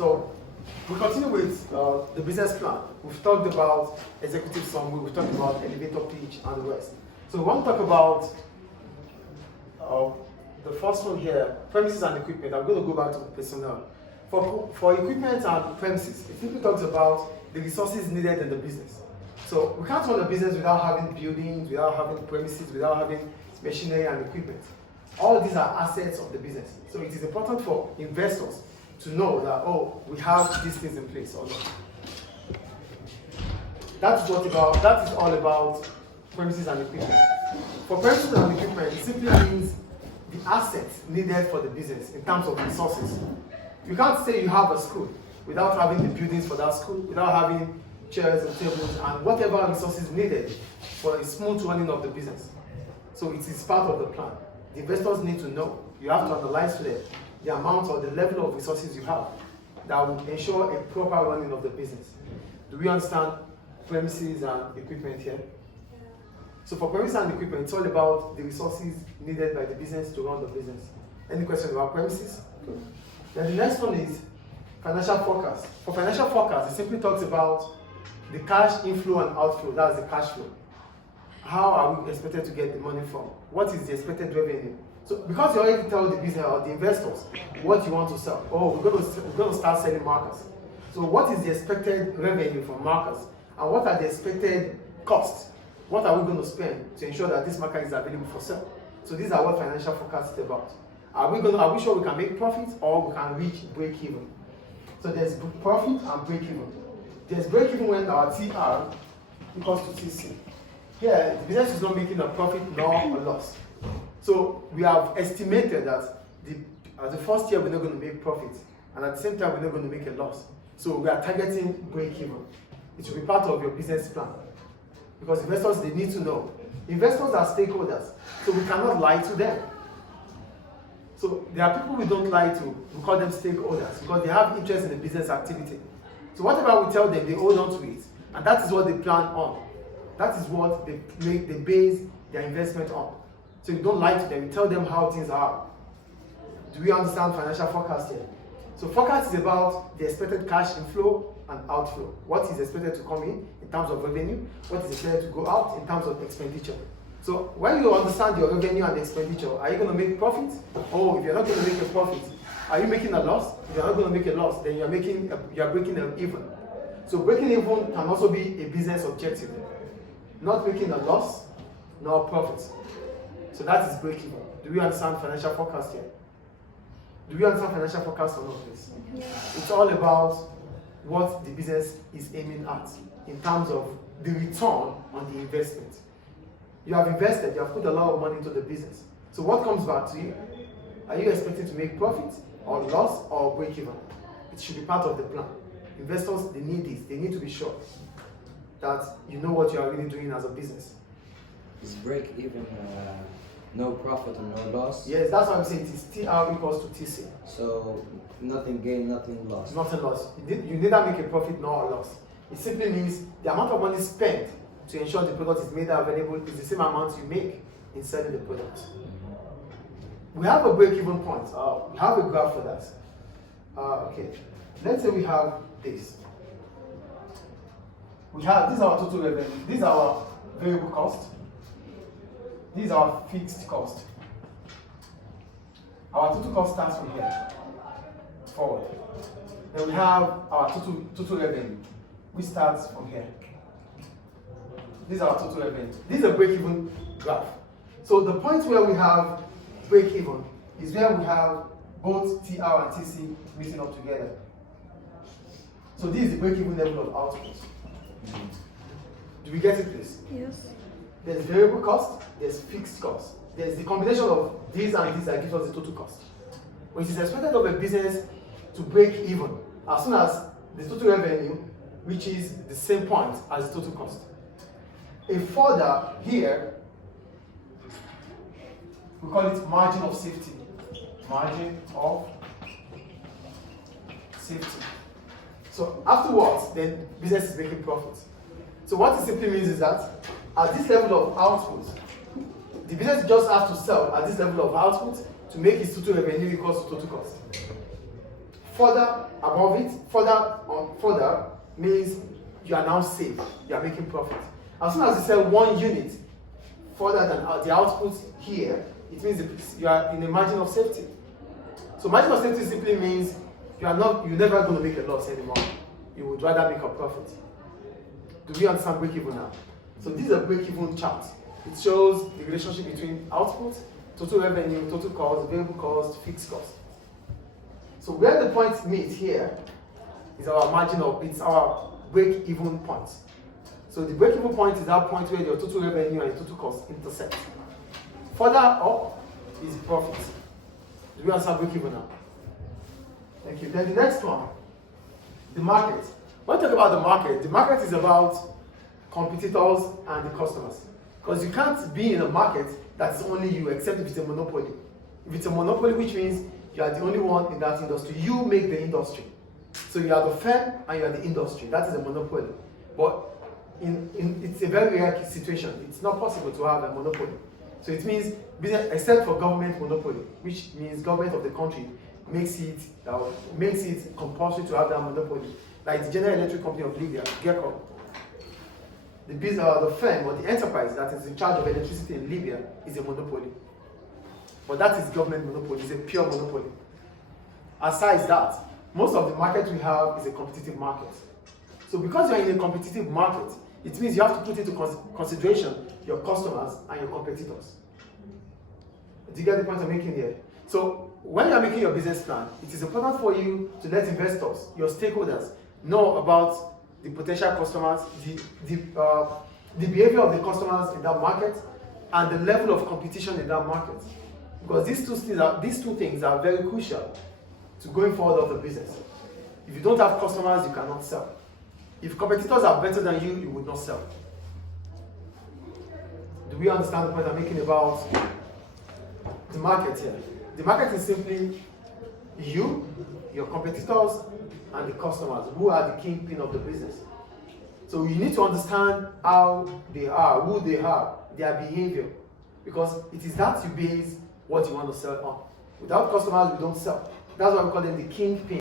So we continue with the business plan. We've talked about executive summary, we've talked about elevator pitch and the rest. So we want to talk about the first one here, premises and equipment. I'm going to go back to personnel. For equipment and premises, it simply talks about the resources needed in the business. So we can't run a business without having buildings, without having premises, without having machinery and equipment. All these are assets of the business. So it is important for investors to know that, oh, we have these things in place or not. That is all about premises and equipment. For premises and equipment, it simply means the assets needed for the business in terms of resources. You can't say you have a school without having the buildings for that school, without having chairs and tables and whatever resources needed for a smooth running of the business. So it is part of the plan. The investors need to know. You have to analyze to them the amount or the level of resources you have that will ensure a proper running of the business. Do we understand premises and equipment here? So for premises and equipment, it's all about the resources needed by the business to run the business. Any questions about premises? Then the next one is financial forecast. For financial forecast, it simply talks about the cash inflow and outflow. That's the cash flow. How are we expected to get the money from? What is the expected revenue? So because you already tell the business or the investors what you want to sell. Oh, we're going to start selling markers. So what is the expected revenue from markers? And what are the expected costs? What are we going to spend to ensure that this marker is available for sale? So these are what financial forecast is about. Are we sure we can make profits or we can reach break even? So there's profit and break even. There's break even when our TR equals to TC. Here, the business is not making a profit nor a loss. So we have estimated that the first year we're not going to make profit, and at the same time we're not going to make a loss. So we are targeting break even. It should be part of your business plan. Because investors, they need to know. Investors are stakeholders, so we cannot lie to them. So there are people we don't lie to, we call them stakeholders, because they have interest in the business activity. So whatever we tell them, they hold on to it, and that is what they plan on. That is what they base their investment on. So you don't lie to them, you tell them how things are. Do we understand financial forecast here? So forecast is about the expected cash inflow and outflow. What is expected to come in terms of revenue, what is expected to go out in terms of expenditure. So when you understand your revenue and expenditure, are you going to make profit? Or if you're not going to make a profit, are you making a loss? If you're not going to make a loss, then you're breaking even. So breaking even can also be a business objective. Not making a loss, nor profit. So that is break even. Do we understand financial forecast here? Do we understand financial forecast or not, please? Yes. It's all about what the business is aiming at in terms of the return on the investment. You have invested, you have put a lot of money into the business. So what comes back to you? Are you expecting to make profit or loss or break even? It should be part of the plan. Investors, they need this. They need to be sure that you know what you are really doing as a business. Is break even no profit and no loss? Yes, that's why I'm saying it is TR equals to TC. So nothing gain, nothing lost. Nothing lost. You neither make a profit nor a loss. It simply means the amount of money spent to ensure the product is made available is the same amount you make in selling the product. We have a break-even point. We have a graph for that. Okay. Let's say we have this. This is our total revenue. This is our variable cost. This is our fixed cost. Our total cost starts from here, forward. Then we have our total revenue, which starts from here. This is our total revenue. This is a break-even graph. So the point where we have break-even is where we have both TR and TC meeting up together. So this is the break-even level of output. Do we get it, please? Yes. There's variable cost, there's fixed cost. There's the combination of these and these that gives us the total cost. Which is expected of a business to break even as soon as the total revenue reaches the same point as the total cost. A further here, we call it margin of safety. Margin of safety. So afterwards, then business is making profit. So what it simply means is that at this level of output, the business just has to sell at this level of output to make its total revenue equals to total cost. Further above it, further means you are now safe, you are making profit. As soon as you sell 1 unit further than the output here, it means you are in a margin of safety. So margin of safety simply means you're never going to make a loss anymore. You would rather make a profit. Do we understand break-even now? So this is a break-even chart. It shows the relationship between output, total revenue, total cost, variable cost, fixed cost. So where the points meet here is our margin of, it's our break-even point. So the break-even point is that point where your total revenue and your total cost intersect. Further up is profit. Do we understand break-even now? Thank you. Then the next one, the market. When we talk about the market is about competitors and the customers. Because you can't be in a market that's only you, except if it's a monopoly. If it's a monopoly, which means you are the only one in that industry, you make the industry. So you are the firm and you are the industry. That is a monopoly. But it's a very rare situation. It's not possible to have a monopoly. So it means business, except for government monopoly, which means government of the country makes it compulsory to have that monopoly. Like the General Electric Company of Libya, GECO. The firm or the enterprise that is in charge of electricity in Libya is a monopoly. But that is government monopoly, it's a pure monopoly. Aside that, most of the market we have is a competitive market. So because you are in a competitive market, it means you have to put into consideration your customers and your competitors. Do you get the point I'm making here? So when you are making your business plan, it is important for you to let investors, your stakeholders, know about the potential customers, the behavior of the customers in that market, and the level of competition in that market. Because these two things are very crucial to going forward of the business. If you don't have customers, you cannot sell. If competitors are better than you, you would not sell. Do we understand the point I'm making about the market here? The market is simply you, your competitors, and the customers, who are the kingpin of the business. So you need to understand how they are, who they are, their behavior, because it is that you base what you want to sell on. Without customers, you don't sell. That's why we call them the kingpin.